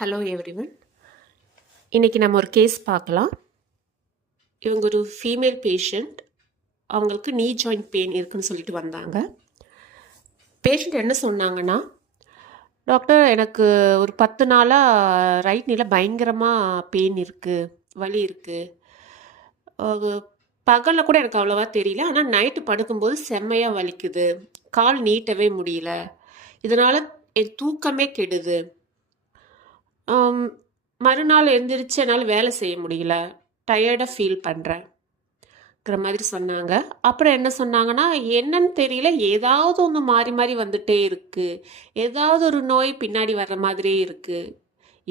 Hello everyone. இன்றைக்கி நம்ம ஒரு கேஸ் பார்க்கலாம். இவங்க ஒரு ஃபீமேல் பேஷண்ட். அவங்களுக்கு நீ ஜாயிண்ட் பெயின் இருக்குன்னு சொல்லிட்டு வந்தாங்க. பேஷண்ட் என்ன சொன்னாங்கன்னா, டாக்டர் எனக்கு ஒரு 10 நாளாக ரைட் நீல பயங்கரமாக பெயின் இருக்குது, வலி இருக்குது. பகலில் கூட எனக்கு அவ்வளோவா தெரியல, ஆனால் நைட்டு படுக்கும்போது செம்மையாக வலிக்குது, கால் நீட்டவே முடியல, இதனால் என் தூக்கமே கெடுது, மறுநாள் எந்திரிச்சு என்னால் வேலை செய்ய முடியல, டயர்டாக ஃபீல் பண்ணுறேங்கிற மாதிரி சொன்னாங்க. அப்புறம் என்ன சொன்னாங்கன்னா, என்னன்னு தெரியல, ஏதாவது ஒன்று மாறி மாறி வந்துட்டே இருக்குது, ஏதாவது ஒரு நோய் பின்னாடி வர்ற மாதிரியே இருக்குது.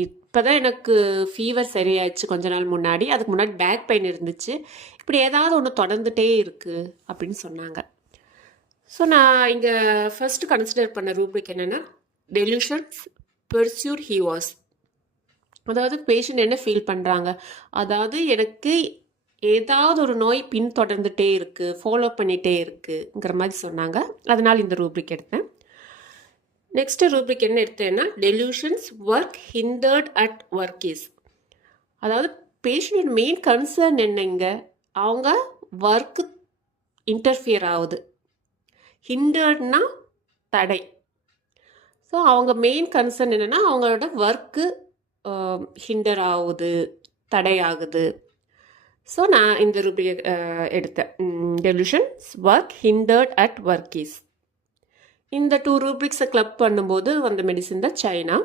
இப்போ தான் எனக்கு ஃபீவர் சரியாயிடுச்சு கொஞ்ச நாள் முன்னாடி, அதுக்கு முன்னாடி பேக் பெயின் இருந்துச்சு, இப்படி ஏதாவது ஒன்று தொடர்ந்துட்டே இருக்குது அப்படின்னு சொன்னாங்க. ஸோ நான் இங்கே ஃபர்ஸ்ட் கன்சிடர் பண்ண ரூப்ரிக் என்னென்னா, டெலியூஷன்ஸ் பர்சியூட் ஹி வாஸ். அதாவது பேஷண்ட் என்ன ஃபீல் பண்ணுறாங்க, அதாவது எனக்கு ஏதாவது ஒரு நோய் பின்தொடர்ந்துட்டே இருக்குது, ஃபாலோ பண்ணிகிட்டே இருக்குங்கிற மாதிரி சொன்னாங்க. அதனால் இந்த ரூப்ரிக் எடுத்தேன். நெக்ஸ்ட்டு ரூப்ரிக் என்ன எடுத்தேன்னா, delusions work hindered at work is. அதாவது பேஷண்டோட மெயின் கன்சர்ன் என்னங்க, அவங்க ஒர்க்கு இன்டர்ஃபியர் ஆகுது. ஹிண்டர்ட்னா தடை. ஸோ அவங்க மெயின் கன்சர்ன் என்னென்னா, அவங்களோட ஒர்க்கு ஹிண்டர் ஆகுது, தடையாகுது. ஸோ நான் இந்த ரூப்ரிக் எடுத்தேன். Delusions work hindered at work is. இந்த 2 ரூப்ரிக்ஸை கிளப் பண்ணும்போது வந்த மெடிசின் தான் சைனா.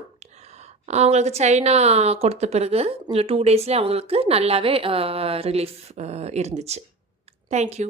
அவங்களுக்கு சைனா கொடுத்த பிறகு 2 டேஸ்லேயே அவங்களுக்கு நல்லாவே ரிலீஃப் இருந்துச்சு. தேங்க்யூ.